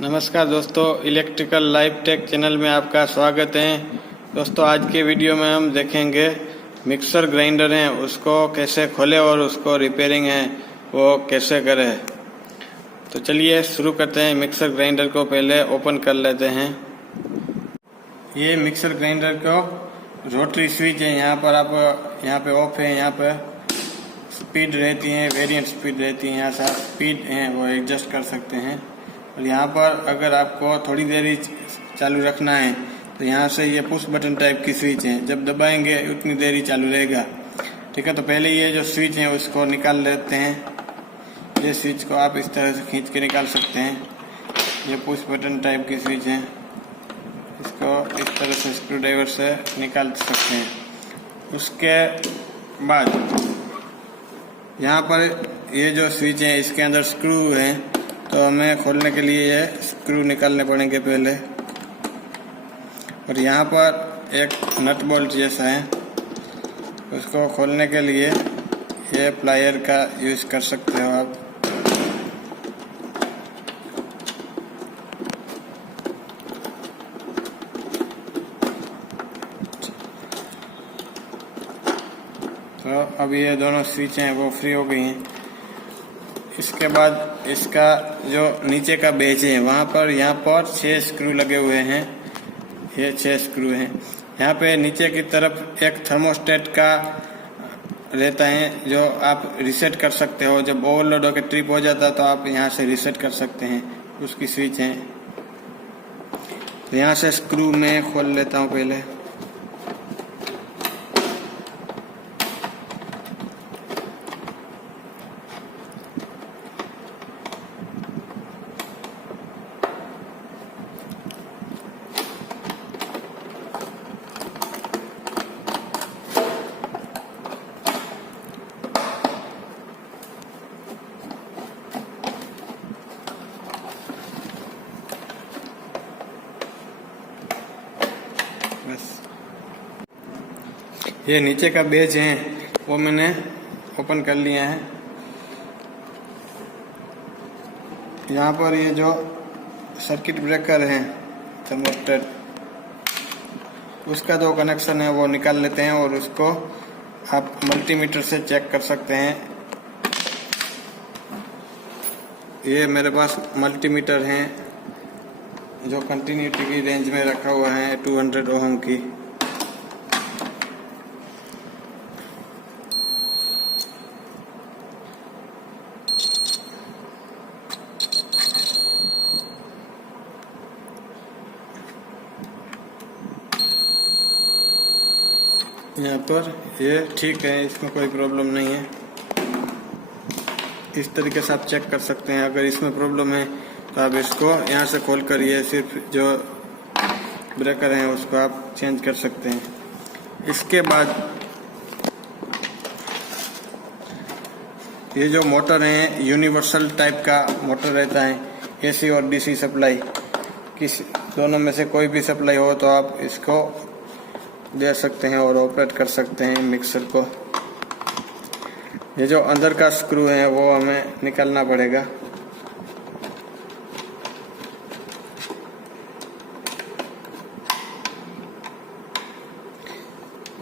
नमस्कार दोस्तों, electrical live take channel में आपका स्वागत है। दोस्तों, आज के वीडियो में हम देखेंगे मिक्सर ग्राइंडर है उसको कैसे खोलें और उसको रिपेयरिंग है वो कैसे करें। तो चलिए शुरू करते हैं। मिक्सर ग्राइंडर को पहले ओपन कर लेते हैं। ये मिक्सर ग्राइंडर को रोटरी स्विच है, यहाँ पर आप यहाँ पे ऑफ है, यहाँ पर स्पीड रहती है, वेरिएंट स्पीड रहती है, यहाँ से आप स्पीड है वो एडजस्ट कर सकते हैं। और यहाँ पर अगर आपको थोड़ी देर ही चालू रखना है तो यहाँ से ये पुश बटन टाइप की स्विच है, जब दबाएंगे उतनी देर ही चालू रहेगा। ठीक है, तो पहले ये जो स्विच है उसको निकाल लेते हैं। ये स्विच को आप इस तरह से खींच के निकाल सकते हैं। ये पुश बटन टाइप की स्विच है, इसको इस तरह से स्क्रू ड्राइवर से निकाल सकते हैं। उसके बाद यहाँ पर ये जो स्विच है इसके अंदर स्क्रू है, तो हमें खोलने के लिए ये स्क्रू निकालने पड़ेंगे पहले। और यहाँ पर एक नट बोल्ट जैसा है, उसको खोलने के लिए ये प्लायर का यूज़ कर सकते हो आप। तो अब ये दोनों स्विच हैं वो फ्री हो गई हैं। इसके बाद इसका जो नीचे का बेज है वहाँ पर यहाँ पर 6 स्क्रू लगे हुए हैं। ये 6 स्क्रू हैं। यहाँ पे नीचे की तरफ एक थर्मोस्टेट का रहता है जो आप रिसेट कर सकते हो। जब ओवरलोड होकर ट्रिप हो जाता है तो आप यहाँ से रिसेट कर सकते हैं, उसकी स्विच है। तो यहाँ से स्क्रू मैं खोल लेता हूँ पहले। बस ये नीचे का बेज है वो मैंने ओपन कर लिया है। यहाँ पर ये जो सर्किट ब्रेकर है थर्मोस्टेट, उसका जो कनेक्शन है वो निकाल लेते हैं और उसको आप मल्टीमीटर से चेक कर सकते हैं। ये मेरे पास मल्टीमीटर है जो कंटिन्यूटी की रेंज में रखा हुआ है 200 ओम की। यहाँ पर ये ठीक है, इसमें कोई प्रॉब्लम नहीं है। इस तरीके से आप चेक कर सकते हैं। अगर इसमें प्रॉब्लम है तो आप इसको यहाँ से खोल कर ये सिर्फ जो ब्रेकर है उसको आप चेंज कर सकते हैं। इसके बाद ये जो मोटर है यूनिवर्सल टाइप का मोटर रहता है, एसी और डीसी सप्लाई, किस दोनों में से कोई भी सप्लाई हो तो आप इसको दे सकते हैं और ऑपरेट कर सकते हैं मिक्सर को। ये जो अंदर का स्क्रू है वो हमें निकालना पड़ेगा।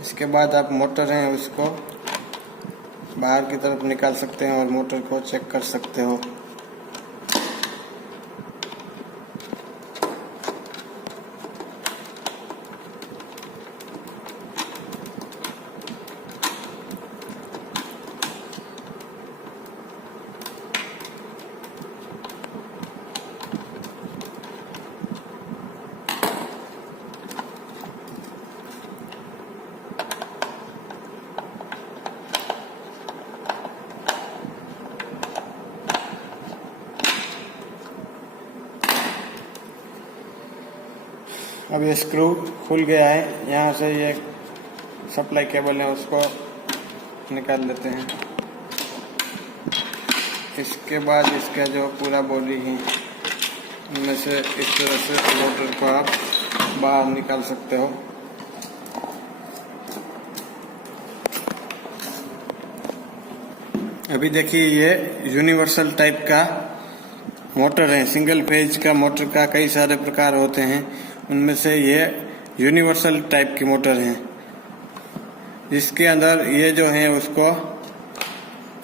इसके बाद आप मोटर है उसको बाहर की तरफ निकाल सकते हैं और मोटर को चेक कर सकते हो। अब ये स्क्रू खुल गया है। यहाँ से ये सप्लाई केबल है उसको निकाल लेते हैं। इसके बाद इसका जो पूरा बॉडी है इनमें से इस तरह से मोटर को आप बाहर निकाल सकते हो। अभी देखिए ये यूनिवर्सल टाइप का मोटर हैं, सिंगल फेज का मोटर का कई सारे प्रकार होते हैं, उनमें से ये यूनिवर्सल टाइप की मोटर है, जिसके अंदर ये जो है उसको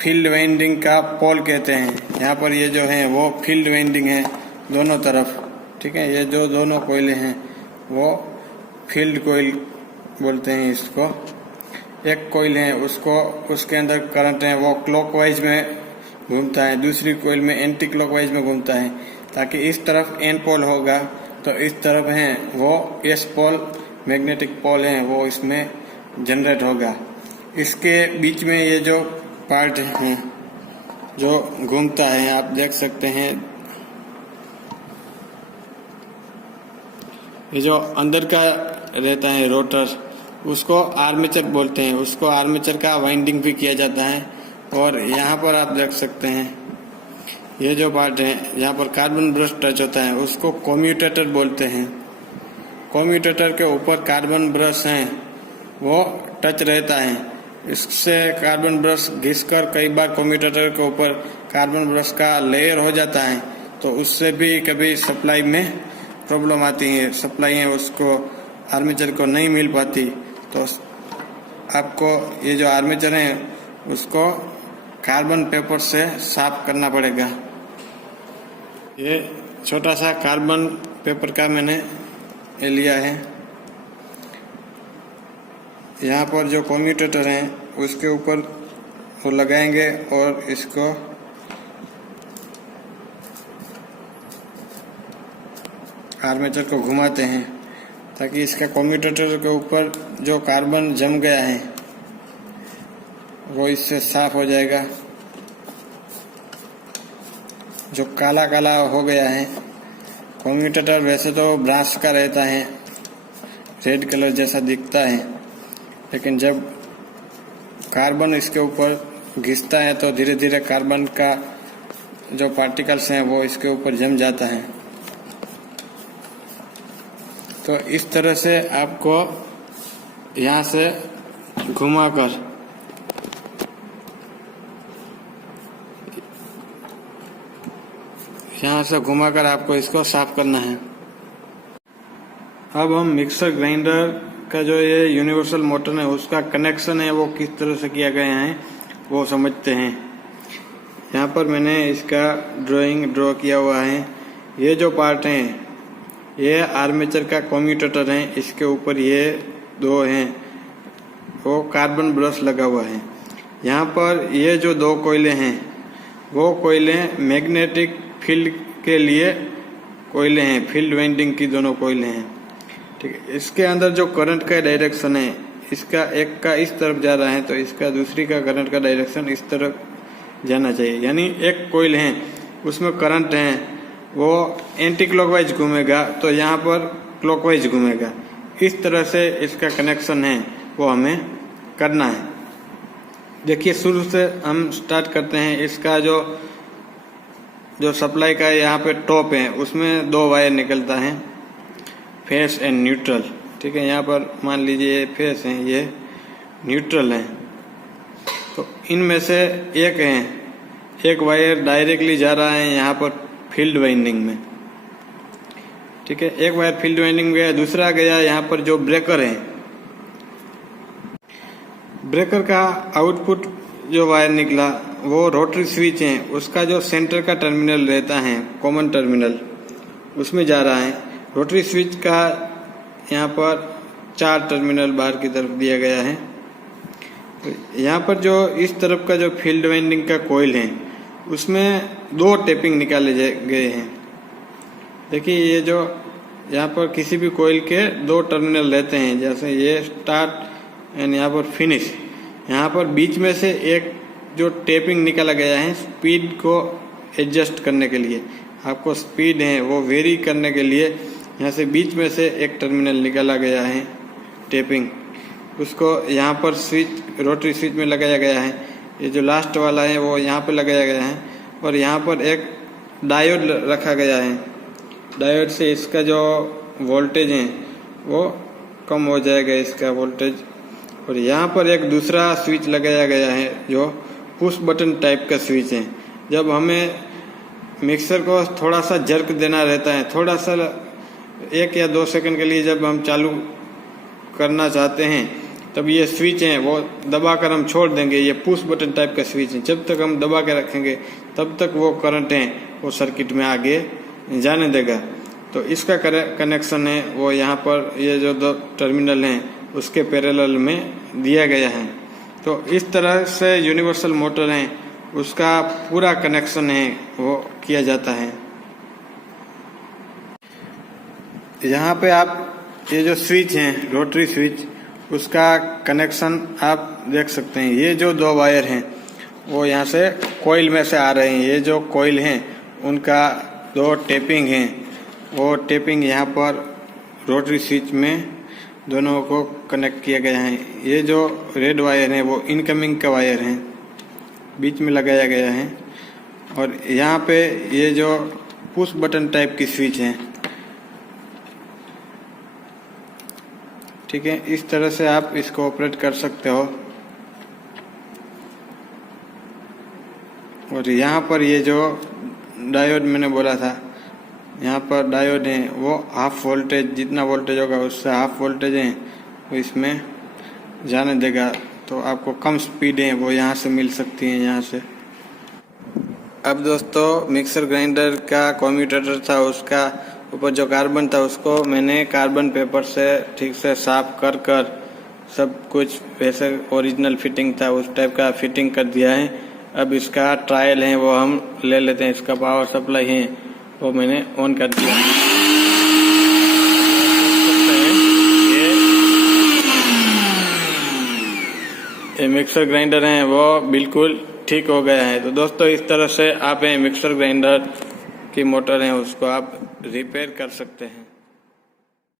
फील्ड वाइंडिंग का पोल कहते हैं। यहाँ पर ये जो है वो फील्ड वाइंडिंग है दोनों तरफ, ठीक है। ये जो दोनों कोयले हैं वो फील्ड कोयल बोलते हैं इसको। एक कोयल है उसको उसके अंदर करंट है वो क्लॉकवाइज में घूमता है, दूसरी कोयल में एंटी क्लॉकवाइज में घूमता है, ताकि इस तरफ एन पोल होगा तो इस तरफ है वो एस पोल मैग्नेटिक पोल है वो इसमें जनरेट होगा। इसके बीच में ये जो पार्ट है जो घूमता है आप देख सकते हैं, ये जो अंदर का रहता है रोटर उसको आर्मेचर बोलते हैं, उसको आर्मेचर का वाइंडिंग भी किया जाता है। और यहाँ पर आप देख सकते हैं ये जो पार्ट है जहाँ पर कार्बन ब्रश टच होता है उसको कम्यूटेटर बोलते हैं। कम्यूटेटर के ऊपर कार्बन ब्रश हैं वो टच रहता है, इससे कार्बन ब्रश घिसकर कई बार कम्यूटेटर के ऊपर कार्बन ब्रश का लेयर हो जाता है, तो उससे भी कभी सप्लाई में प्रॉब्लम आती है, सप्लाई है उसको आर्मेचर को नहीं मिल पाती। तो आपको ये जो आर्मेचर है उसको कार्बन पेपर से साफ करना पड़ेगा। ये छोटा सा कार्बन पेपर का मैंने ये लिया है। यहाँ पर जो कम्यूटेटर है उसके ऊपर वो लगाएंगे और इसको आर्मेचर को घुमाते हैं ताकि इसका कम्यूटेटर के ऊपर जो कार्बन जम गया है वो इससे साफ हो जाएगा। जो काला काला हो गया है, कम्यूटेटर वैसे तो ब्रास का रहता है, रेड कलर जैसा दिखता है, लेकिन जब कार्बन इसके ऊपर घिसता है तो धीरे धीरे कार्बन का जो पार्टिकल्स हैं वो इसके ऊपर जम जाता है। तो इस तरह से आपको यहाँ से घुमाकर आपको इसको साफ करना है। अब हम मिक्सर ग्राइंडर का जो ये यूनिवर्सल मोटर है उसका कनेक्शन है वो किस तरह से किया गया है वो समझते हैं। यहाँ पर मैंने इसका ड्रॉ किया हुआ है। ये जो पार्ट है ये आर्मेचर का कम्यूटेटर है, इसके ऊपर ये दो हैं वो कार्बन ब्रश लगा हुआ है। यहाँ पर ये जो दो कोयले हैं वो कोयले मैग्नेटिक फील्ड के लिए कोयले हैं, फील्ड वाइंडिंग की दोनों कोयले हैं, ठीक है। इसके अंदर जो करंट का डायरेक्शन है इसका एक का इस तरफ जा रहा है तो इसका दूसरी का करंट का डायरेक्शन इस तरफ जाना चाहिए। यानी एक कोयल है उसमें करंट है वो एंटी क्लॉकवाइज घूमेगा तो यहाँ पर क्लॉकवाइज घूमेगा। इस तरह से इसका कनेक्शन है वो हमें करना है। देखिए शुरू से हम स्टार्ट करते हैं। इसका जो सप्लाई का यहाँ पे टॉप है उसमें दो वायर निकलता है, फेस एंड न्यूट्रल, ठीक है। यहाँ पर मान लीजिए ये फेस है, ये न्यूट्रल है, तो इनमें से एक वायर डायरेक्टली जा रहा है यहाँ पर फील्ड वाइंडिंग में, ठीक है। एक वायर फील्ड वाइंडिंग में गया, दूसरा गया यहाँ पर जो ब्रेकर है, ब्रेकर का आउटपुट जो वायर निकला वो रोटरी स्विच है, उसका जो सेंटर का टर्मिनल रहता है कॉमन टर्मिनल उसमें जा रहा है। रोटरी स्विच का यहाँ पर 4 टर्मिनल बाहर की तरफ दिया गया है। तो यहाँ पर जो इस तरफ का जो फील्ड वाइंडिंग का कॉइल है उसमें 2 टेपिंग निकाले गए हैं। देखिए ये जो यहाँ पर किसी भी कॉइल के 2 टर्मिनल रहते हैं, जैसे ये स्टार्ट एंड यहाँ पर फिनिश। यहाँ पर बीच में से एक जो टेपिंग निकाला गया है स्पीड को एडजस्ट करने के लिए, आपको स्पीड है वो वेरी करने के लिए यहाँ से बीच में से एक टर्मिनल निकाला गया है टेपिंग, उसको यहाँ पर स्विच रोटरी स्विच में लगाया गया है। ये जो लास्ट वाला है वो यहाँ पे लगाया गया है और यहाँ पर एक डायोड रखा गया है। डायोड से इसका जो वोल्टेज है वो कम हो जाएगा, इसका वोल्टेज। और यहाँ पर एक दूसरा स्विच लगाया गया है जो पुश बटन टाइप का स्विच है। जब हमें मिक्सर को थोड़ा सा जर्क देना रहता है, थोड़ा सा 1 या 2 सेकंड के लिए जब हम चालू करना चाहते हैं तब ये स्विच हैं वो दबाकर हम छोड़ देंगे। ये पुश बटन टाइप का स्विच है, जब तक हम दबा के रखेंगे तब तक वो करंट है वो सर्किट में आगे जाने देगा। तो इसका कनेक्शन है वो यहाँ पर ये जो 2 टर्मिनल हैं उसके पैरेलल में दिया गया है। तो इस तरह से यूनिवर्सल मोटर है उसका पूरा कनेक्शन है वो किया जाता है। यहाँ पे आप ये जो स्विच है रोटरी स्विच उसका कनेक्शन आप देख सकते हैं। ये जो 2 वायर हैं वो यहाँ से कॉइल में से आ रहे हैं। ये जो कॉइल हैं उनका 2 टेपिंग हैं, वो टेपिंग यहाँ पर रोटरी स्विच में दोनों को कनेक्ट किया गया है। ये जो रेड वायर है वो इनकमिंग का वायर है, बीच में लगाया गया है। और यहाँ पे ये जो पुश बटन टाइप की स्विच है, ठीक है, इस तरह से आप इसको ऑपरेट कर सकते हो। और यहाँ पर ये जो डायोड मैंने बोला था, यहाँ पर डायोड है वो हाफ वोल्टेज, जितना वोल्टेज होगा उससे हाफ वोल्टेज है वो इसमें जाने देगा। तो आपको कम स्पीड है वो यहाँ से मिल सकती है यहाँ से। अब दोस्तों मिक्सर ग्राइंडर का कम्यूटेटर था उसका ऊपर जो कार्बन था उसको मैंने कार्बन पेपर से ठीक से साफ कर सब कुछ वैसे ओरिजिनल फिटिंग था उस टाइप का फिटिंग कर दिया है। अब इसका ट्रायल है वो हम ले लेते हैं। इसका पावर सप्लाई है वो मैंने ऑन कर दिया। ये मिक्सर ग्राइंडर है वो बिल्कुल ठीक हो गया है। तो दोस्तों इस तरह से आप मिक्सर ग्राइंडर की मोटर है उसको आप रिपेयर कर सकते हैं।